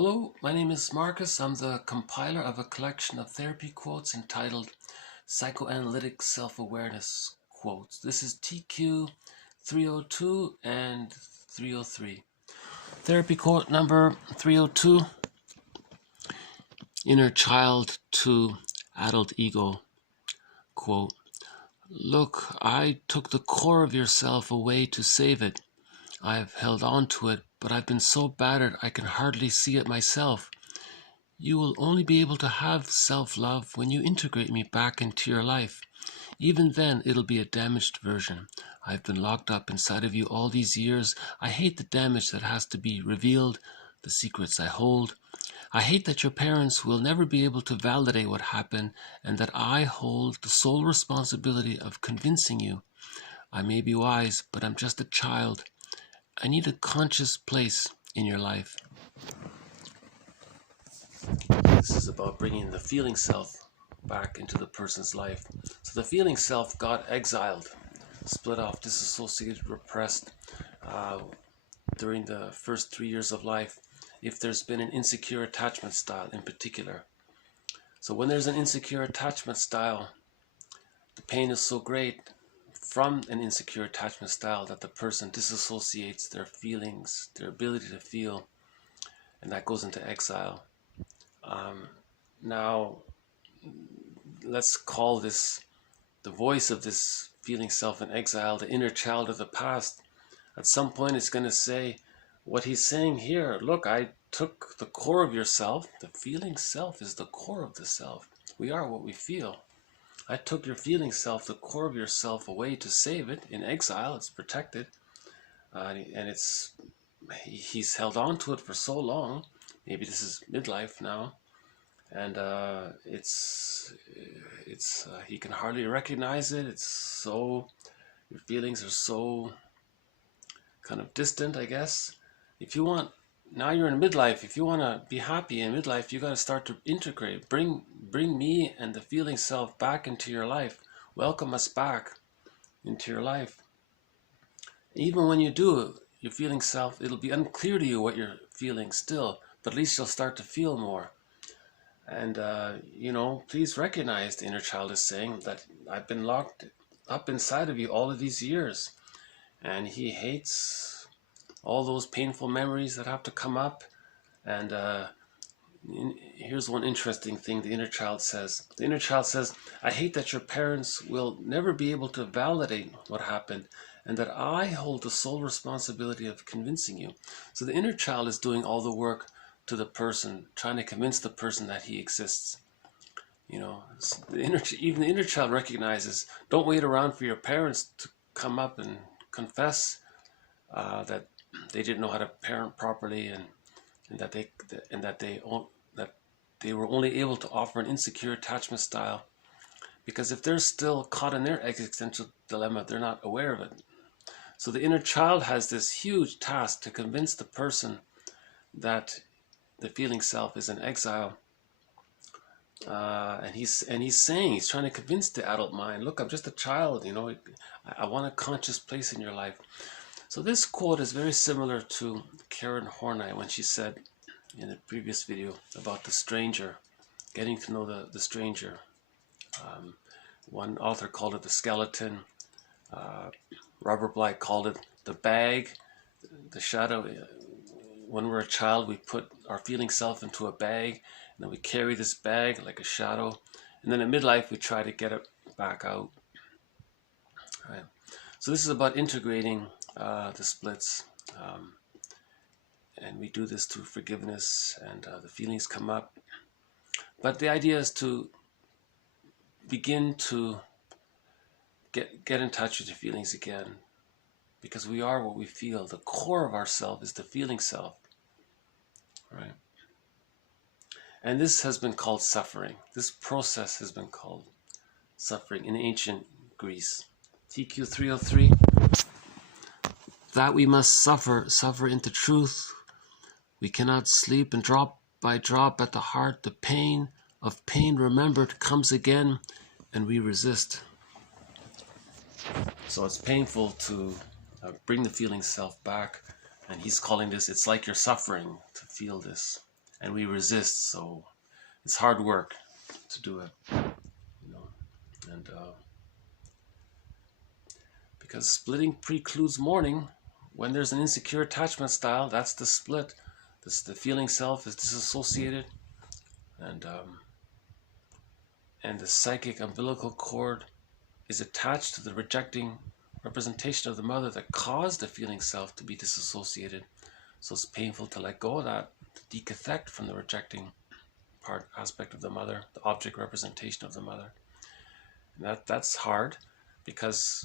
Hello, my name is Marcus. I'm the compiler of a collection of therapy quotes entitled Psychoanalytic Self-Awareness Quotes. This is TQ 302 and 303. Therapy quote number 302, Inner Child to Adult Ego. Quote, "Look, I took the core of yourself away to save it. I've held on to it, but I've been so battered I can hardly see it myself. You will only be able to have self-love when you integrate me back into your life. Even then, it'll be a damaged version. I've been locked up inside of you all these years. I hate the damage that has to be revealed, the secrets I hold. I hate that your parents will never be able to validate what happened and that I hold the sole responsibility of convincing you. I may be wise, but I'm just a child. I need a conscious place in your life." This is about bringing the feeling self back into the person's life. So the feeling self got exiled, split off, disassociated, repressed during the first 3 years of life, if there's been an insecure attachment style in particular. So when there's an insecure attachment style, the pain is so great from an insecure attachment style that the person disassociates their feelings, their ability to feel, and that goes into exile. Now, let's call this the voice of this feeling self in exile, the inner child of the past. At some point, it's going to say what he's saying here. Look, I took the core of yourself. The feeling self is the core of the self. We are what we feel. I took your feeling self, the core of yourself, away to save it. In exile, it's protected. And he's held on to it for so long. Maybe this is midlife now. And he can hardly recognize it. It's so, your feelings are so kind of distant, I guess. If you want, now you're in midlife, if you want to be happy in midlife, you got to start to integrate, bring me and the feeling self back into your life. Welcome us back into your life. Even when you do, your feeling self, it'll be unclear to you what you're feeling still, but at least you'll start to feel more. And, please recognize, the inner child is saying, that I've been locked up inside of you all of these years. And he hates all those painful memories that have to come up. And here's one interesting thing the inner child says. The inner child says, I hate that your parents will never be able to validate what happened and that I hold the sole responsibility of convincing you. So the inner child is doing all the work to the person, trying to convince the person that he exists. Even the inner child recognizes, don't wait around for your parents to come up and confess that they didn't know how to parent properly and that they were only able to offer an insecure attachment style. Because if they're still caught in their existential dilemma, they're not aware of it. So the inner child has this huge task to convince the person that the feeling self is in exile, and he's trying to convince the adult mind, look, I'm just a child, I want a conscious place in your life. So this quote is very similar to Karen Horney when she said in the previous video about the stranger, getting to know the stranger. One author called it the skeleton. Robert Bly called it the bag, the shadow. When we're a child, we put our feeling self into a bag, and then we carry this bag like a shadow. And then in midlife, we try to get it back out. Right. So this is about integrating the splits. And we do this through forgiveness, and the feelings come up. But the idea is to begin to get in touch with your feelings again, because we are what we feel. The core of ourself is the feeling self, right? And this has been called suffering. This process has been called suffering in ancient Greece. TQ 303, that we must suffer into truth. We cannot sleep, and drop by drop at the heart, the pain of pain remembered comes again, and we resist. So it's painful to bring the feeling self back, and he's calling this, it's like you're suffering to feel this. and we resist. So it's hard work to do it, you know. And because splitting precludes mourning. When there's an insecure attachment style, that's the split. The feeling self is disassociated, and the psychic umbilical cord is attached to the rejecting representation of the mother that caused the feeling self to be disassociated. So it's painful to let go of that, to decathect from the rejecting aspect of the mother, the object representation of the mother. And that's hard because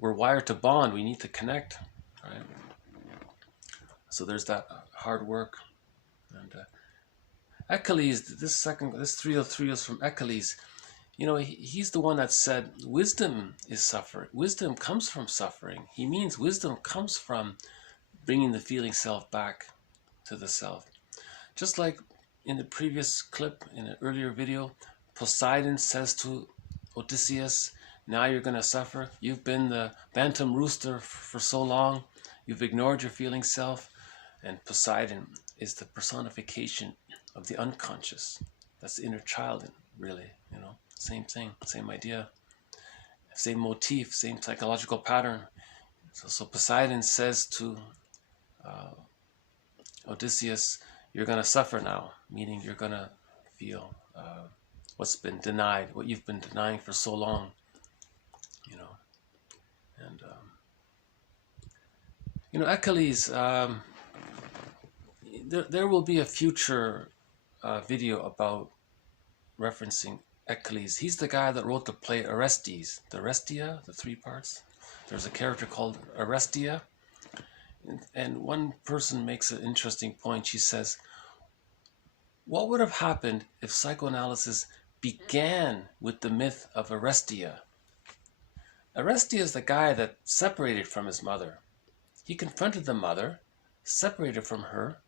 we're wired to bond. We need to connect, right? So there's that hard work. And Aeschylus, this 303 is from Aeschylus. You know, he's the one that said wisdom is suffering. Wisdom comes from suffering. He means wisdom comes from bringing the feeling self back to the self. Just like in the previous clip, in an earlier video, Poseidon says to Odysseus, now you're going to suffer. You've been the bantam rooster for so long. You've ignored your feeling self. And Poseidon is the personification of the unconscious. That's the inner child, really, you know. Same thing, same idea, same motif, same psychological pattern. So Poseidon says to Odysseus, you're going to suffer now, meaning you're going to feel what's been denied, what you've been denying for so long, you know. And, you know, Aeschylus, there will be a future video about referencing Aeschylus. He's the guy that wrote the play Orestes, the Orestia, the 3 parts. There's a character called Orestia, and one person makes an interesting point. She says, what would have happened if psychoanalysis began with the myth of Orestia? Orestia is the guy that separated from his mother. He confronted the mother, separated from her,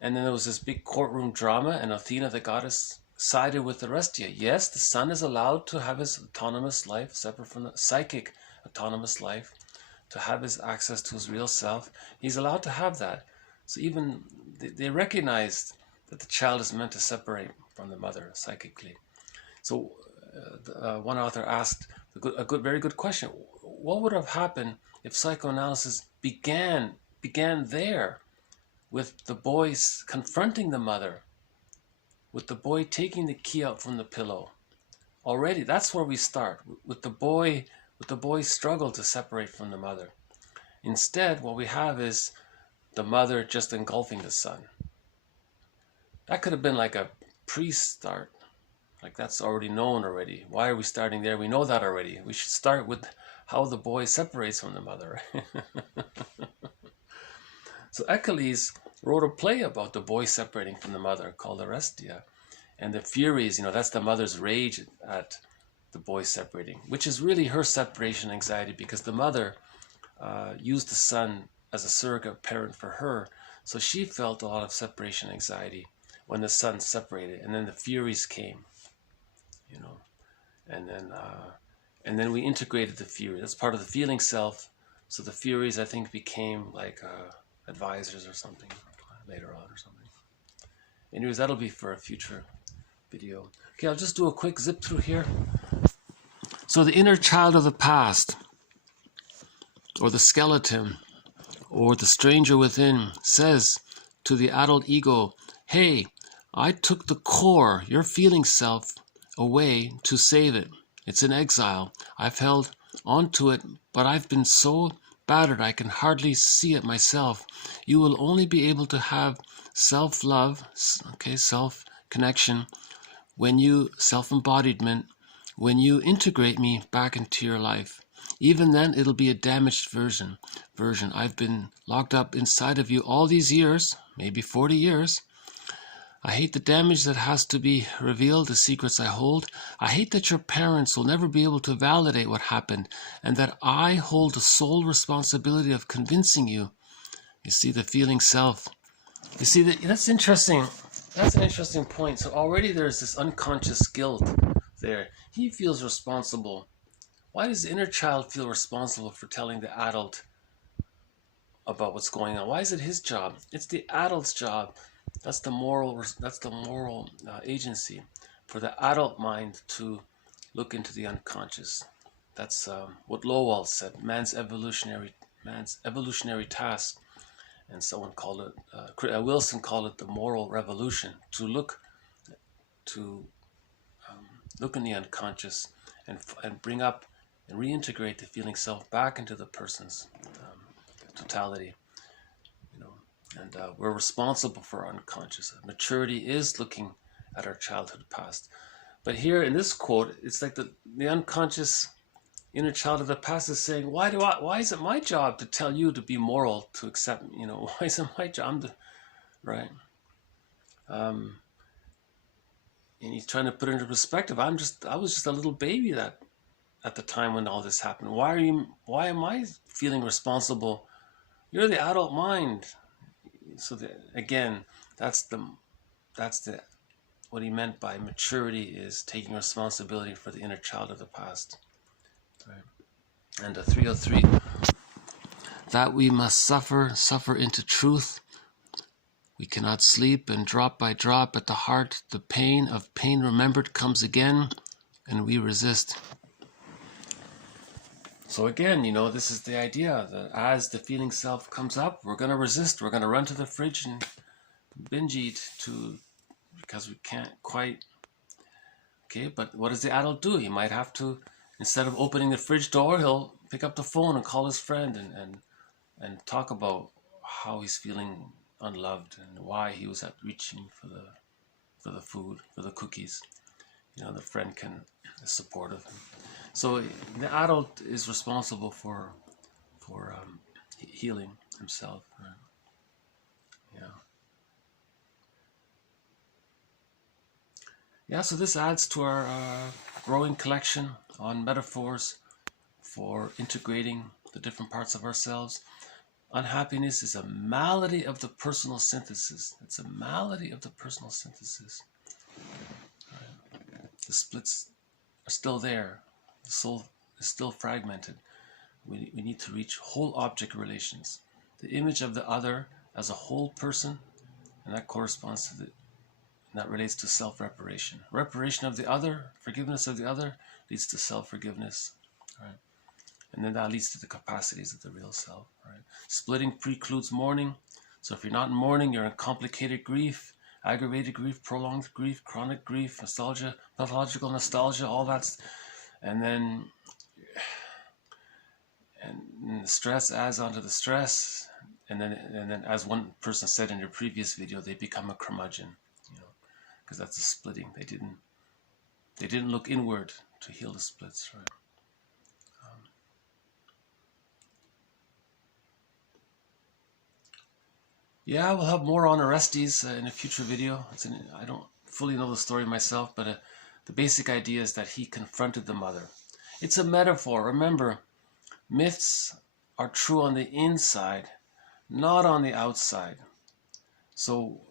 and then there was this big courtroom drama, and Athena, the goddess, sided with Orestia. Yes, the son is allowed to have his autonomous life, separate from the psychic autonomous life, to have his access to his real self. He's allowed to have that. So even they recognized that the child is meant to separate from the mother psychically. So one author asked a very good question. What would have happened if psychoanalysis began there, with the boy confronting the mother, with the boy taking the key out from the pillow? Already, that's where we start, with the boy's struggle to separate from the mother. Instead, what we have is the mother just engulfing the son. That could have been like a pre-start. Like, that's already known already. Why are we starting there? We know that already. We should start with how the boy separates from the mother. So Aeschylus wrote a play about the boy separating from the mother called Orestia. And the Furies, you know, that's the mother's rage at the boy separating, which is really her separation anxiety, because the mother used the son as a surrogate parent for her. So she felt a lot of separation anxiety when the son separated, and then the Furies came, you know, and then we integrated the Furies. That's part of the feeling self. So the Furies, I think, became like advisors or something later on or something. Anyways, that'll be for a future video. Okay, I'll just do a quick zip through here. So the inner child of the past, or the skeleton, or the stranger within, says to the adult ego, hey, I took the core, your feeling self, away to save it. It's in exile. I've held onto it, but I've been so battered I can hardly see it myself. You will only be able to have self-love, self-connection, when you self-embodiment, when you integrate me back into your life. Even then, it'll be a damaged version. I've been locked up inside of you all these years, maybe 40 years. I hate the damage that has to be revealed, the secrets I hold. I hate that your parents will never be able to validate what happened, and that I hold the sole responsibility of convincing you. You see, the feeling self. You see, that's interesting. That's an interesting point. So already there's this unconscious guilt there. He feels responsible. Why does the inner child feel responsible for telling the adult about what's going on? Why is it his job? It's the adult's job That's the moral agency for the adult mind to look into the unconscious. That's what Lowell said. Man's evolutionary task, and someone called it. Wilson called it the moral revolution. To look in the unconscious and bring up and reintegrate the feeling self back into the person's totality. And we're responsible for our unconscious. Maturity is looking at our childhood past. But here in this quote, it's like the unconscious inner child of the past is saying, why is it my job to tell you to be moral, to accept, why is it my job right? And he's trying to put it into perspective. I was just a little baby that at the time when all this happened. Why am I feeling responsible? You're the adult mind. So again, that's what he meant by maturity, is taking responsibility for the inner child of the past. Right. And 303, that we must suffer into truth. We cannot sleep, and drop by drop at the heart, the pain of pain remembered comes again, and we resist. So again, this is the idea that as the feeling self comes up, we're going to resist. We're going to run to the fridge and binge eat because we can't quite. Okay, but what does the adult do? He might have to, instead of opening the fridge door, he'll pick up the phone and call his friend and talk about how he's feeling unloved and why he was reaching for the food, for the cookies. The friend is supportive. So the adult is responsible for healing himself. Right? Yeah. So this adds to our growing collection on metaphors for integrating the different parts of ourselves. Unhappiness is a malady of the personal synthesis. It's a malady of the personal synthesis. Right? The splits are still there. The soul is still fragmented. We need to reach whole object relations. The image of the other as a whole person, and that corresponds to that relates to self-reparation. Reparation of the other, forgiveness of the other, leads to self-forgiveness. Right? And then that leads to the capacities of the real self. Right? Splitting precludes mourning. So if you're not in mourning, you're in complicated grief, aggravated grief, prolonged grief, chronic grief, nostalgia, pathological nostalgia, all that's. And then stress adds onto the stress, and then as one person said in your previous video, they become a curmudgeon, because that's a splitting. They didn't look inward to heal the splits, right? Yeah, we'll have more on Orestes in a future video. I don't fully know the story myself, but the basic idea is that he confronted the mother. It's a metaphor. Remember, myths are true on the inside, not on the outside. So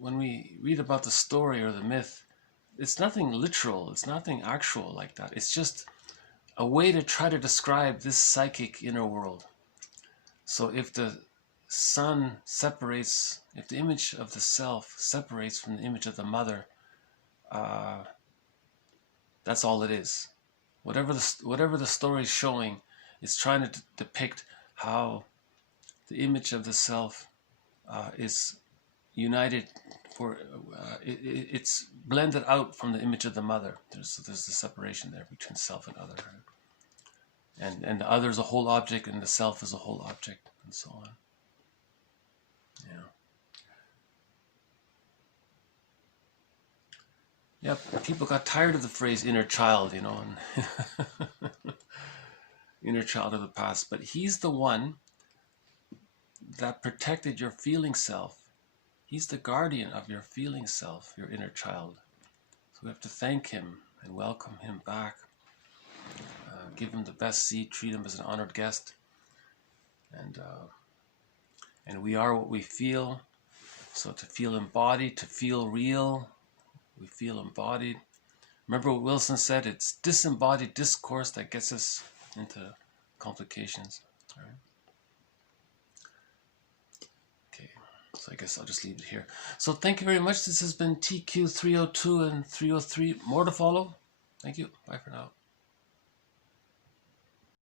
when we read about the story or the myth, it's nothing literal, it's nothing actual like that. It's just a way to try to describe this psychic inner world. So if the son separates, if the image of the self separates from the image of the mother, that's all it is. Whatever the story is showing, it's trying to depict how the image of the self is united it's blended out from the image of the mother. There's the separation there between self and other, and the other is a whole object, and the self is a whole object, and so on. Yeah, people got tired of the phrase inner child, and inner child of the past, but he's the one that protected your feeling self. He's the guardian of your feeling self, your inner child. So we have to thank him and welcome him back. Give him the best seat, treat him as an honored guest. And we are what we feel. So to feel embodied, to feel real, we feel embodied. Remember what Wilson said, it's disembodied discourse that gets us into complications. All right? Okay, So I guess I'll just leave it here. So thank you very much. This has been TQ 302 and 303. More to follow. Thank you. Bye for now.